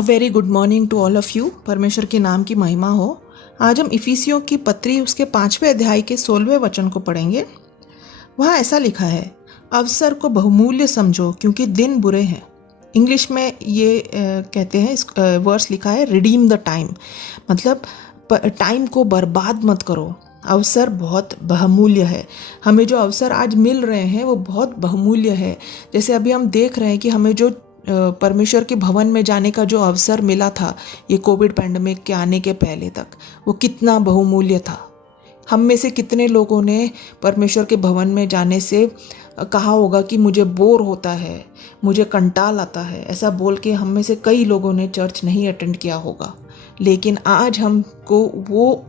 A very good morning to all of you. परमेश्वर के नाम की महिमा हो। आज हम इफिसियों की पत्री उसके 5वें अध्याय के 16वें वचन को पढ़ेंगे। वहाँ ऐसा लिखा है, अवसर को बहुमूल्य समझो क्योंकि दिन बुरे हैं। इंग्लिश में ये कहते हैं, इस वर्स लिखा है रिडीम द टाइम, मतलब टाइम को बर्बाद मत करो। अवसर बहुत बहुमूल्य है। हमें जो अवसर आज मिल रहे हैं वो बहुत बहुमूल्य है। जैसे अभी हम देख रहे हैं कि हमें जो परमेश्वर के भवन में जाने का जो अवसर मिला था ये कोविड पैंडमिक के आने के पहले तक, वो कितना बहुमूल्य था। हम में से कितने लोगों ने परमेश्वर के भवन में जाने से कहा होगा कि मुझे बोर होता है, मुझे कंटाल आता है, ऐसा बोल के हम में से कई लोगों ने चर्च नहीं अटेंड किया होगा। लेकिन आज हमको वो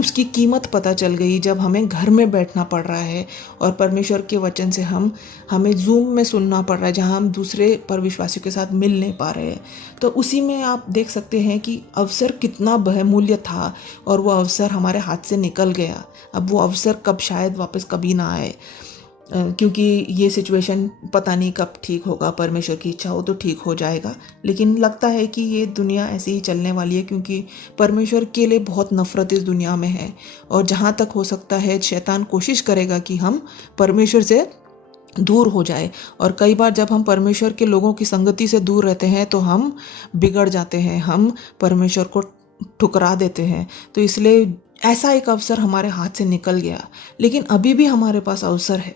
उसकी कीमत पता चल गई जब हमें घर में बैठना पड़ रहा है और परमेश्वर के वचन से हमें जूम में सुनना पड़ रहा है, जहाँ हम दूसरे परविश्वासियों के साथ मिल नहीं पा रहे हैं। तो उसी में आप देख सकते हैं कि अवसर कितना बहुमूल्य था और वो अवसर हमारे हाथ से निकल गया। अब वो अवसर कब शायद वापस कभी ना आए, क्योंकि ये सिचुएशन पता नहीं कब ठीक होगा। परमेश्वर की इच्छा हो तो ठीक हो जाएगा, लेकिन लगता है कि ये दुनिया ऐसे ही चलने वाली है, क्योंकि परमेश्वर के लिए बहुत नफ़रत इस दुनिया में है। और जहाँ तक हो सकता है शैतान कोशिश करेगा कि हम परमेश्वर से दूर हो जाए। और कई बार जब हम परमेश्वर के लोगों की संगति से दूर रहते हैं तो हम बिगड़ जाते हैं, हम परमेश्वर को ठुकरा देते हैं। तो इसलिए ऐसा एक अवसर हमारे हाथ से निकल गया, लेकिन अभी भी हमारे पास अवसर है।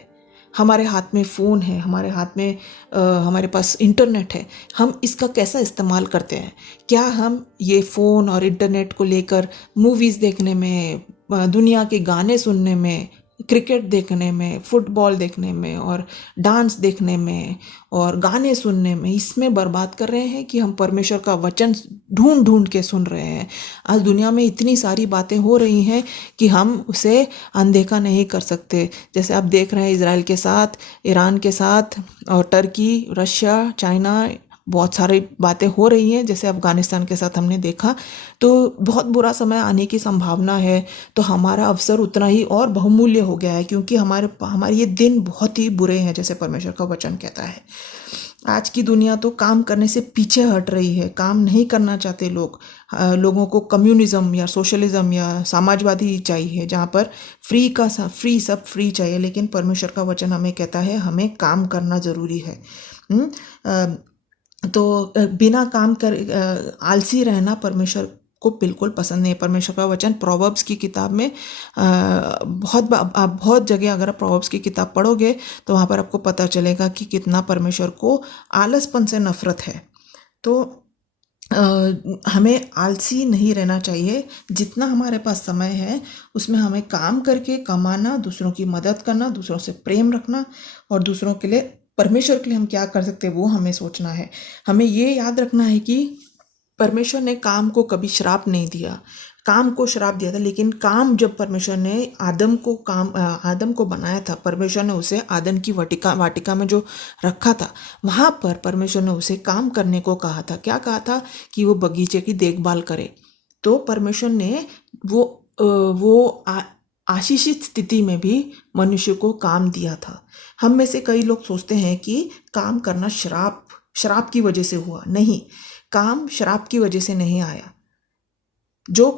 हमारे हाथ में फ़ोन है, हमारे हाथ में हमारे पास इंटरनेट है। हम इसका कैसा इस्तेमाल करते हैं? क्या हम ये फ़ोन और इंटरनेट को लेकर मूवीज़ देखने में, दुनिया के गाने सुनने में, क्रिकेट देखने में, फुटबॉल देखने में और डांस देखने में और गाने सुनने में, इसमें बर्बाद कर रहे हैं कि हम परमेश्वर का वचन ढूंढ ढूंढ के सुन रहे हैं? आज दुनिया में इतनी सारी बातें हो रही हैं कि हम उसे अनदेखा नहीं कर सकते। जैसे आप देख रहे हैं इजराइल के साथ, ईरान के साथ और टर्की, रशिया, चाइना, बहुत सारी बातें हो रही हैं। जैसे अफ़गानिस्तान के साथ हमने देखा, तो बहुत बुरा समय आने की संभावना है। तो हमारा अवसर उतना ही और बहुमूल्य हो गया है, क्योंकि हमारे ये दिन बहुत ही बुरे हैं, जैसे परमेश्वर का वचन कहता है। आज की दुनिया तो काम करने से पीछे हट रही है, काम नहीं करना चाहते लोग। लोगों को कम्युनिज्म या सोशलिज्म या समाजवादी चाहिए, जहाँ पर सब फ्री चाहिए। लेकिन परमेश्वर का वचन हमें कहता है हमें काम करना ज़रूरी है। तो बिना काम कर आलसी रहना परमेश्वर को बिल्कुल पसंद नहीं है। परमेश्वर का वचन प्रोवर्ब्स की किताब में आप बहुत जगह अगर आप प्रोवर्ब्स की किताब पढ़ोगे तो वहाँ पर आपको पता चलेगा कि कितना परमेश्वर को आलसपन से नफरत है। तो हमें आलसी नहीं रहना चाहिए। जितना हमारे पास समय है उसमें हमें काम करके कमाना, दूसरों की मदद करना, दूसरों से प्रेम रखना और दूसरों के लिए, परमेश्वर के लिए हम क्या कर सकते हैं वो हमें सोचना है। हमें ये याद रखना है कि परमेश्वर ने काम को कभी श्राप नहीं दिया। काम को श्राप दिया था, लेकिन काम जब परमेश्वर ने आदम को बनाया था, परमेश्वर ने उसे आदम की वाटिका में जो रखा था वहाँ पर परमेश्वर ने उसे काम करने को कहा था। क्या कहा था? कि वो बगीचे की देखभाल करे। तो परमेश्वर ने वो आशीषित स्थिति में भी मनुष्य को काम दिया था। हम में से कई लोग सोचते हैं कि काम करना श्राप की वजह से हुआ। नहीं, काम श्राप की वजह से नहीं आया। जो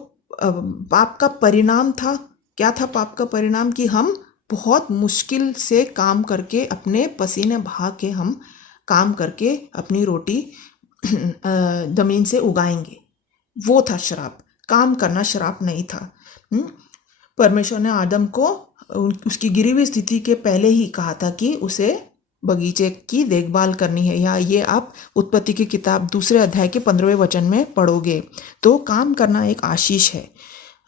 पाप का परिणाम था, क्या था पाप का परिणाम? कि हम बहुत मुश्किल से काम करके, अपने पसीने बहा के हम काम करके अपनी रोटी जमीन से उगाएंगे। वो था श्राप। काम करना श्राप नहीं था। परमेश्वर ने आदम को उसकी गिरी हुई स्थिति के पहले ही कहा था कि उसे बगीचे की देखभाल करनी है। या ये आप उत्पत्ति की किताब 2 अध्याय के 15वें वचन में पढ़ोगे। तो काम करना एक आशीष है।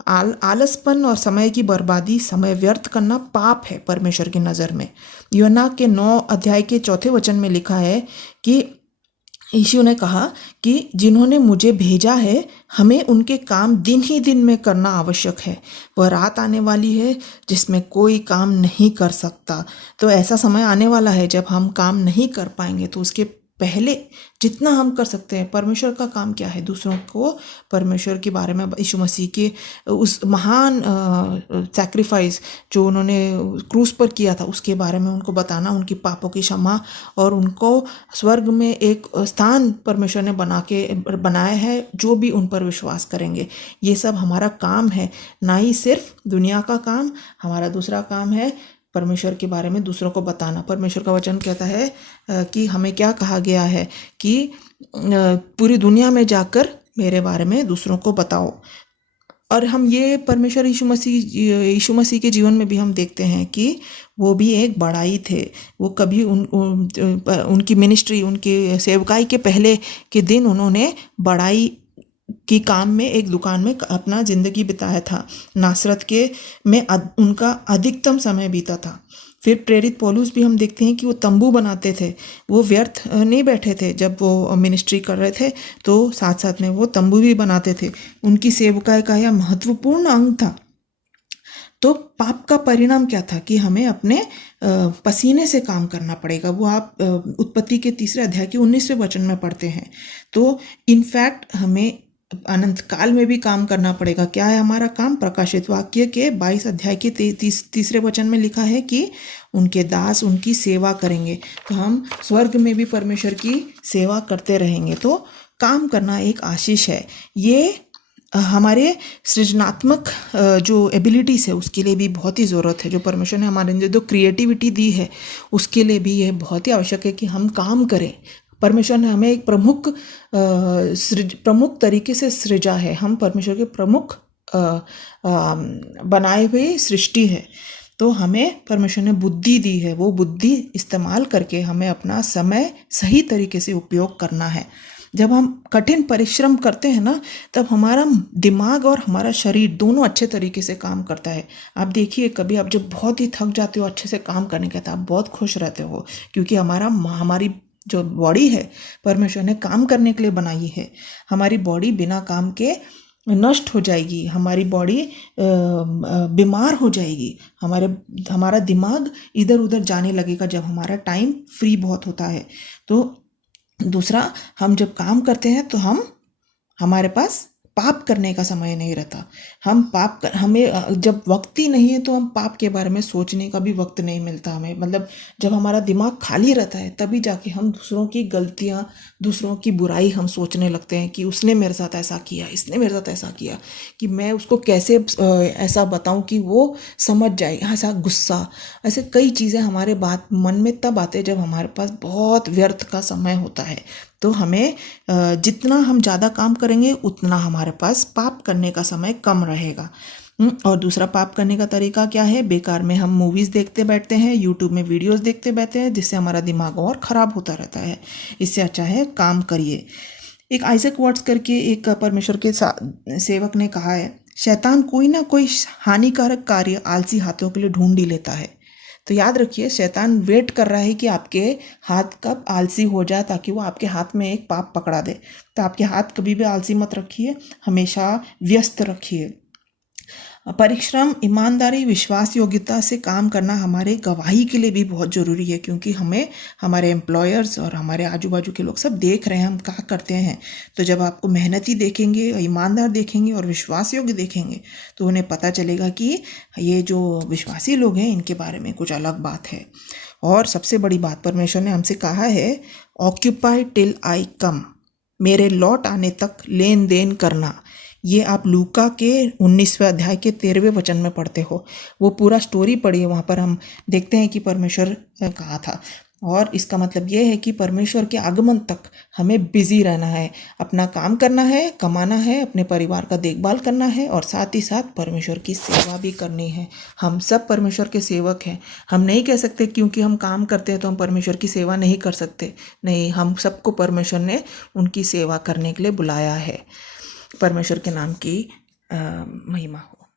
आलसपन और समय की बर्बादी, समय व्यर्थ करना पाप है परमेश्वर की नज़र में। यूहन्ना के 9 अध्याय के 4 वचन में लिखा है कि यीशु ने कहा कि जिन्होंने मुझे भेजा है हमें उनके काम दिन ही दिन में करना आवश्यक है। वह रात आने वाली है जिसमें कोई काम नहीं कर सकता। तो ऐसा समय आने वाला है जब हम काम नहीं कर पाएंगे, तो उसके पहले जितना हम कर सकते हैं। परमेश्वर का काम क्या है? दूसरों को परमेश्वर के बारे में, यीशु मसीह के उस महान सैक्रिफाइस जो उन्होंने क्रूस पर किया था उसके बारे में उनको बताना, उनकी पापों की क्षमा, और उनको स्वर्ग में एक स्थान परमेश्वर ने बनाया है जो भी उन पर विश्वास करेंगे। ये सब हमारा काम है, ना ही सिर्फ दुनिया का काम। हमारा दूसरा काम है परमेश्वर के बारे में दूसरों को बताना। परमेश्वर का वचन कहता है कि हमें क्या कहा गया है कि पूरी दुनिया में जाकर मेरे बारे में दूसरों को बताओ। और हम ये परमेश्वर यीशु मसीह के जीवन में भी हम देखते हैं कि वो भी एक बड़ाई थे। वो कभी उनकी मिनिस्ट्री, उनकी सेवकाई के पहले के दिन उन्होंने बड़ाई की काम में एक दुकान में अपना ज़िंदगी बिताया था। नासरत के में उनका अधिकतम समय बीता था। फिर प्रेरित पौलुस भी हम देखते हैं कि वो तंबू बनाते थे, वो व्यर्थ नहीं बैठे थे। जब वो मिनिस्ट्री कर रहे थे तो साथ साथ में वो तंबू भी बनाते थे। उनकी सेवकाई का यह महत्वपूर्ण अंग था। तो पाप का परिणाम क्या था कि हमें अपने पसीने से काम करना पड़ेगा। वो आप उत्पत्ति के 3 अध्याय के 19वें वचन में पढ़ते हैं। तो इनफैक्ट हमें अनंत काल में भी काम करना पड़ेगा। क्या है हमारा काम? प्रकाशित वाक्य के 22 अध्याय के 3 वचन में लिखा है कि उनके दास उनकी सेवा करेंगे। तो हम स्वर्ग में भी परमेश्वर की सेवा करते रहेंगे। तो काम करना एक आशीष है। ये हमारे सृजनात्मक जो एबिलिटीज़ है उसके लिए भी बहुत ही ज़रूरत है। जो परमेश्वर ने हमारे अंदर जो क्रिएटिविटी दी है उसके लिए भी यह बहुत ही आवश्यक है कि हम काम करें। परमेश्वर ने हमें एक प्रमुख तरीके से सृजा है। हम परमेश्वर के प्रमुख बनाए हुए सृष्टि है। तो हमें परमेश्वर ने बुद्धि दी है। वो बुद्धि इस्तेमाल करके हमें अपना समय सही तरीके से उपयोग करना है। जब हम कठिन परिश्रम करते हैं ना, तब हमारा दिमाग और हमारा शरीर दोनों अच्छे तरीके से काम करता है। आप देखिए, कभी आप जब बहुत ही थक जाते हो अच्छे से काम करने के, तो आप बहुत खुश रहते हो, क्योंकि हमारी जो बॉडी है परमेश्वर ने काम करने के लिए बनाई है। हमारी बॉडी बिना काम के नष्ट हो जाएगी, हमारी बॉडी बीमार हो जाएगी, हमारा दिमाग इधर उधर जाने लगेगा जब हमारा टाइम फ्री बहुत होता है। तो दूसरा, हम जब काम करते हैं तो हमारे पास पाप करने का समय नहीं रहता। हमें जब वक्त ही नहीं है तो हम पाप के बारे में सोचने का भी वक्त नहीं मिलता हमें। मतलब जब हमारा दिमाग खाली रहता है तभी जाके हम दूसरों की गलतियां, दूसरों की बुराई हम सोचने लगते हैं कि उसने मेरे साथ ऐसा किया, इसने मेरे साथ ऐसा किया, कि मैं उसको कैसे ऐसा बताऊं कि वो समझ जाए। ऐसा गुस्सा, ऐसे कई चीज़ें हमारे मन में तब आते जब हमारे पास बहुत व्यर्थ का समय होता है। तो हमें जितना हम ज़्यादा काम करेंगे उतना हमारे पास पाप करने का समय कम रहेगा। और दूसरा पाप करने का तरीका क्या है? बेकार में हम मूवीज़ देखते बैठते हैं, यूट्यूब में वीडियोस देखते बैठते हैं, जिससे हमारा दिमाग और ख़राब होता रहता है। इससे अच्छा है काम करिए। एक आइजक वाट्स करके एक परमेश्वर के सेवक ने कहा है, शैतान कोई ना कोई हानिकारक कार्य आलसी हाथों के लिए ढूंढ ही लेता है। तो याद रखिए, शैतान वेट कर रहा है कि आपके हाथ कब आलसी हो जाए ताकि वो आपके हाथ में एक पाप पकड़ा दे। तो आपके हाथ कभी भी आलसी मत रखिए, हमेशा व्यस्त रखिए। परिश्रम, ईमानदारी, विश्वास योग्यता से काम करना हमारे गवाही के लिए भी बहुत ज़रूरी है, क्योंकि हमें हमारे एम्प्लॉयर्स और हमारे आजू बाजू के लोग सब देख रहे हैं हम क्या करते हैं। तो जब आपको मेहनती देखेंगे, ईमानदार देखेंगे और विश्वास योग्य देखेंगे तो उन्हें पता चलेगा कि ये जो विश्वासी लोग हैं इनके बारे में कुछ अलग बात है। और सबसे बड़ी बात, परमेश्वर ने हमसे कहा है, ऑक्यूपाई टिल आई कम, मेरे लौट आने तक लेन देन करना। ये आप लूका के 19वें अध्याय के 13वें वचन में पढ़ते हो। वो पूरा स्टोरी पढ़िए, वहाँ पर हम देखते हैं कि परमेश्वर कहा था। और इसका मतलब ये है कि परमेश्वर के आगमन तक हमें बिजी रहना है, अपना काम करना है, कमाना है, अपने परिवार का देखभाल करना है और साथ ही साथ परमेश्वर की सेवा भी करनी है। हम सब परमेश्वर के सेवक हैं। हम नहीं कह सकते क्योंकि हम काम करते हैं तो हम परमेश्वर की सेवा नहीं कर सकते। नहीं, हम सबको परमेश्वर ने उनकी सेवा करने के लिए बुलाया है। परमेश्वर के नाम की महिमा हो।